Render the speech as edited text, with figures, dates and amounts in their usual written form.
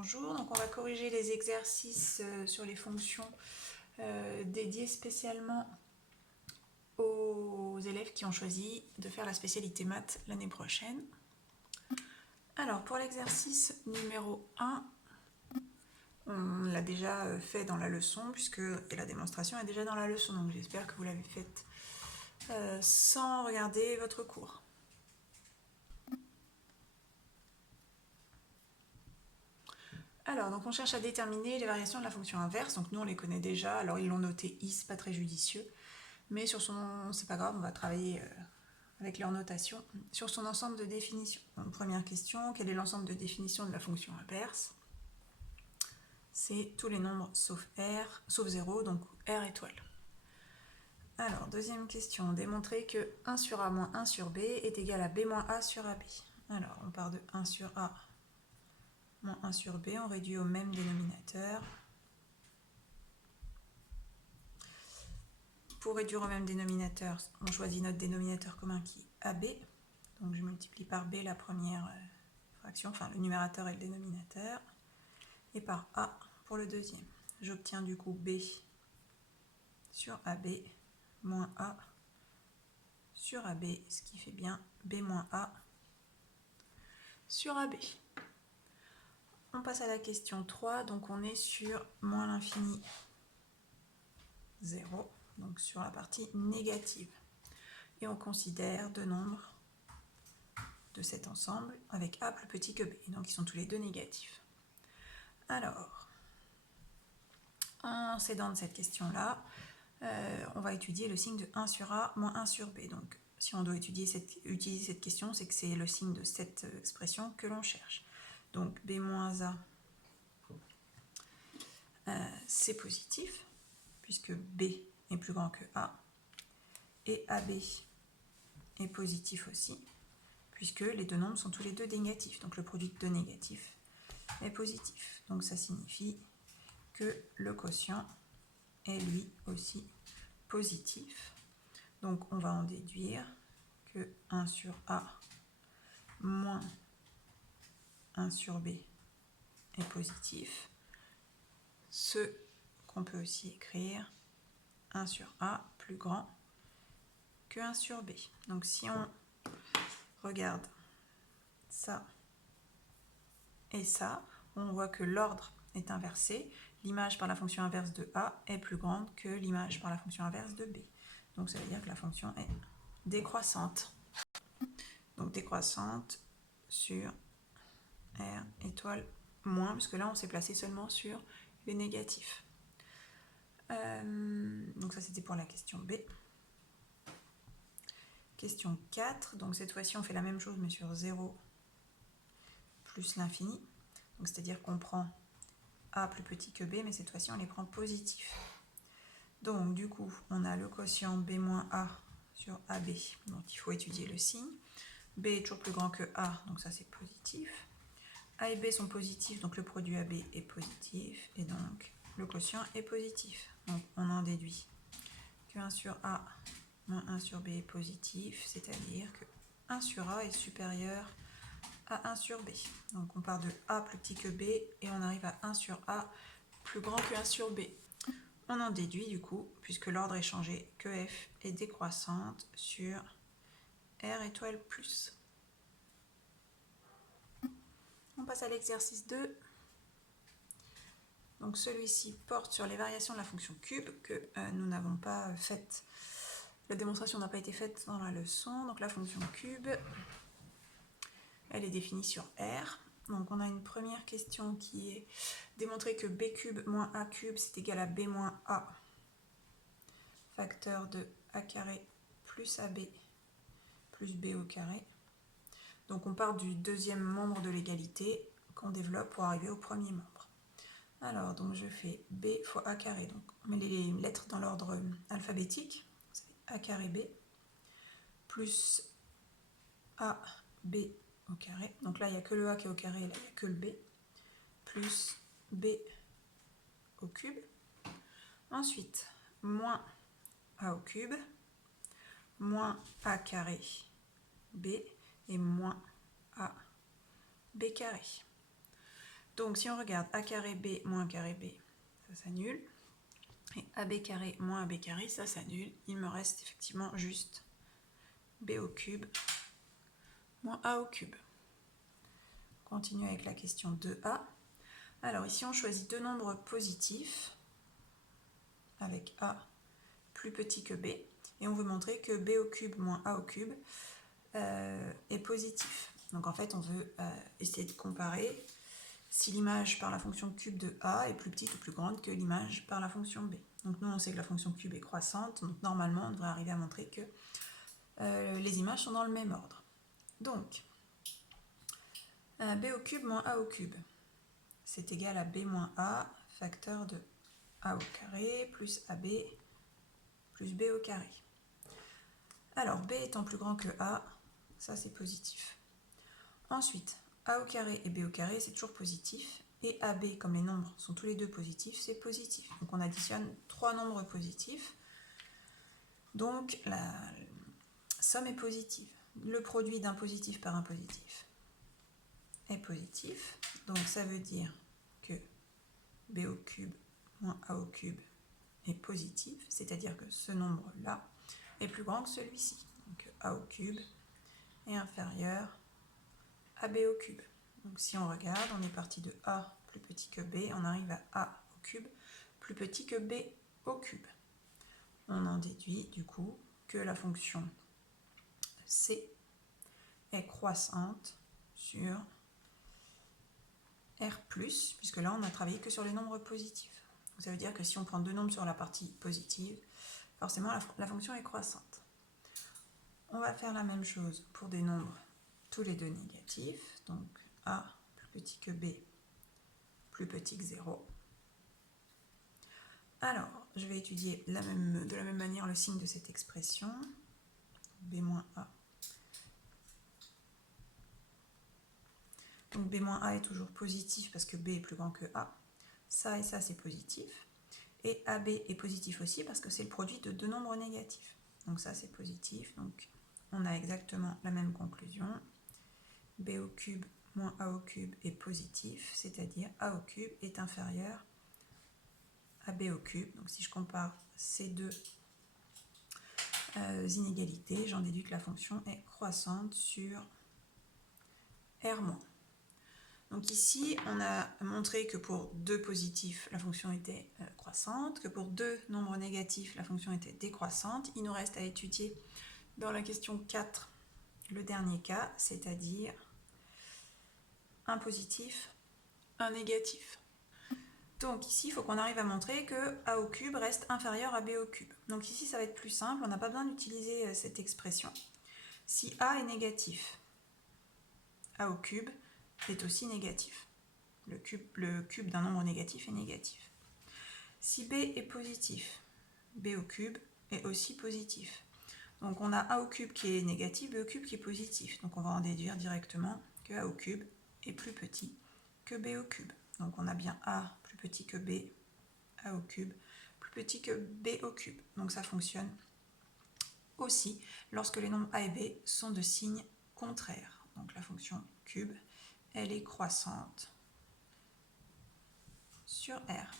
Bonjour, donc on va corriger les exercices sur les fonctions dédiées spécialement aux élèves qui ont choisi de faire la spécialité maths l'année prochaine. Alors pour l'exercice numéro 1, on l'a déjà fait dans la leçon puisque la démonstration est déjà dans la leçon, donc j'espère que vous l'avez faite sans regarder votre cours. Alors, donc on cherche à déterminer les variations de la fonction inverse. Donc nous, on les connaît déjà. Alors, ils l'ont noté i, c'est pas très judicieux. Mais sur son... c'est pas grave, on va travailler avec leur notation. Sur son ensemble de définitions. Donc, première question, quel est l'ensemble de définitions de la fonction inverse? C'est tous les nombres sauf r, sauf 0, donc r étoile. Alors, deuxième question, démontrer que 1 sur a moins 1 sur b est égal à b moins a sur ab. Alors, on part de 1 sur a moins 1 sur b, on réduit au même dénominateur. Pour réduire au même dénominateur, on choisit notre dénominateur commun qui est AB. Donc je multiplie par B la première fraction, enfin le numérateur et le dénominateur, et par A pour le deuxième. J'obtiens du coup B sur AB moins A sur AB, ce qui fait bien B moins A sur AB. On passe à la question 3, donc on est sur moins l'infini 0, donc sur la partie négative. Et on considère deux nombres de cet ensemble avec a plus petit que b, donc ils sont tous les deux négatifs. Alors, en s'aidant de cette question-là, on va étudier le signe de 1 sur a moins 1 sur b. Donc, si on doit utiliser cette question, c'est que c'est le signe de cette expression que l'on cherche. Donc, b moins a, c'est positif, puisque b est plus grand que a, et ab est positif aussi, puisque les deux nombres sont tous les deux négatifs. Donc, le produit de deux négatifs est positif. Donc, ça signifie que le quotient est lui aussi positif. Donc on va en déduire que 1 sur A moins 1 sur B est positif. Ce qu'on peut aussi écrire 1 sur A plus grand que 1 sur B. Donc si on regarde ça et ça, on voit que l'ordre est inversé. L'image par la fonction inverse de A est plus grande que l'image par la fonction inverse de B. Donc ça veut dire que la fonction est décroissante. Donc décroissante sur R étoile moins, puisque là on s'est placé seulement sur les négatifs. Donc ça c'était pour la question B. Question 4, donc cette fois-ci on fait la même chose mais sur 0 plus l'infini. Donc c'est-à-dire qu'on prend A plus petit que B, mais cette fois-ci on les prend positifs. Donc du coup on a le quotient B moins A sur AB, donc il faut étudier le signe. B est toujours plus grand que A, donc ça c'est positif. A et B sont positifs, donc le produit AB est positif, et donc le quotient est positif. Donc on en déduit que 1 sur A moins 1 sur B est positif, c'est-à-dire que 1 sur A est supérieur à 1 sur B. Donc on part de A plus petit que B, et on arrive à 1 sur A plus grand que 1 sur B. On en déduit du coup, puisque l'ordre est changé, que F est décroissante sur R étoile plus. On passe à l'exercice 2. Donc celui-ci porte sur les variations de la fonction cube que nous n'avons pas faites. La démonstration n'a pas été faite dans la leçon. Donc la fonction cube, elle est définie sur R. Donc on a une première question qui est démontrer que b cube moins a cube c'est égal à b moins a facteur de a carré plus ab plus b au carré. Donc on part du deuxième membre de l'égalité qu'on développe pour arriver au premier membre. Alors donc je fais b fois a carré, donc on met les lettres dans l'ordre alphabétique, ça fait a carré b plus a b au carré, donc là il n'y a que le a qui est au carré, là il n'y a que le b, plus b au cube. Ensuite, moins a au cube, moins a carré b, et moins a b carré. Donc si on regarde a carré b moins carré b, ça s'annule. Et ab carré moins ab carré, ça s'annule. Il me reste effectivement juste b au cube moins a au cube. On continue avec la question 2a. Alors ici on choisit deux nombres positifs avec a plus petit que b. Et on veut montrer que b au cube moins a au cube est positif. Donc en fait on veut essayer de comparer si l'image par la fonction cube de a est plus petite ou plus grande que l'image par la fonction b. Donc nous on sait que la fonction cube est croissante, donc normalement on devrait arriver à montrer que les images sont dans le même ordre. Donc b au cube moins a au cube, c'est égal à b moins a facteur de a au carré plus ab plus b au carré. Alors b étant plus grand que a, ça c'est positif. Ensuite, a au carré et b au carré c'est toujours positif, et ab, comme les nombres sont tous les deux positifs, c'est positif. Donc on additionne trois nombres positifs, donc la somme est positive. Le produit d'un positif par un positif est positif, donc ça veut dire que b au cube moins a au cube est positif, c'est-à-dire que ce nombre-là est plus grand que celui-ci. Donc a au cube est inférieur à b au cube. Donc si on regarde, on est parti de a plus petit que b, on arrive à a au cube plus petit que b au cube. On en déduit du coup que la fonction c est croissante sur r+, puisque là on n'a travaillé que sur les nombres positifs. Donc ça veut dire que si on prend deux nombres sur la partie positive, forcément la fonction est croissante. On va faire la même chose pour des nombres tous les deux négatifs, donc a plus petit que b plus petit que 0. Alors, je vais étudier de la même manière le signe de cette expression, b moins a. Donc b moins a est toujours positif parce que b est plus grand que a. Ça et ça c'est positif. Et ab est positif aussi parce que c'est le produit de deux nombres négatifs. Donc ça c'est positif, donc on a exactement la même conclusion. b au cube moins a au cube est positif, c'est-à-dire a au cube est inférieur à b au cube. Donc si je compare ces deux inégalités, j'en déduis que la fonction est croissante sur r-. Donc ici, on a montré que pour deux positifs, la fonction était croissante, que pour deux nombres négatifs, la fonction était décroissante. Il nous reste à étudier dans la question 4 le dernier cas, c'est-à-dire un positif, un négatif. Donc ici, il faut qu'on arrive à montrer que a au cube reste inférieur à b au cube. Donc ici, ça va être plus simple, on n'a pas besoin d'utiliser cette expression. Si a est négatif, a au cube est aussi négatif. Le cube d'un nombre négatif est négatif. Si b est positif, b au cube est aussi positif. Donc on a a au cube qui est négatif, b au cube qui est positif. Donc on va en déduire directement que a au cube est plus petit que b au cube. Donc on a bien a plus petit que b, a au cube plus petit que b au cube. Donc ça fonctionne aussi lorsque les nombres a et b sont de signe contraire. Donc la fonction cube, elle est croissante sur R.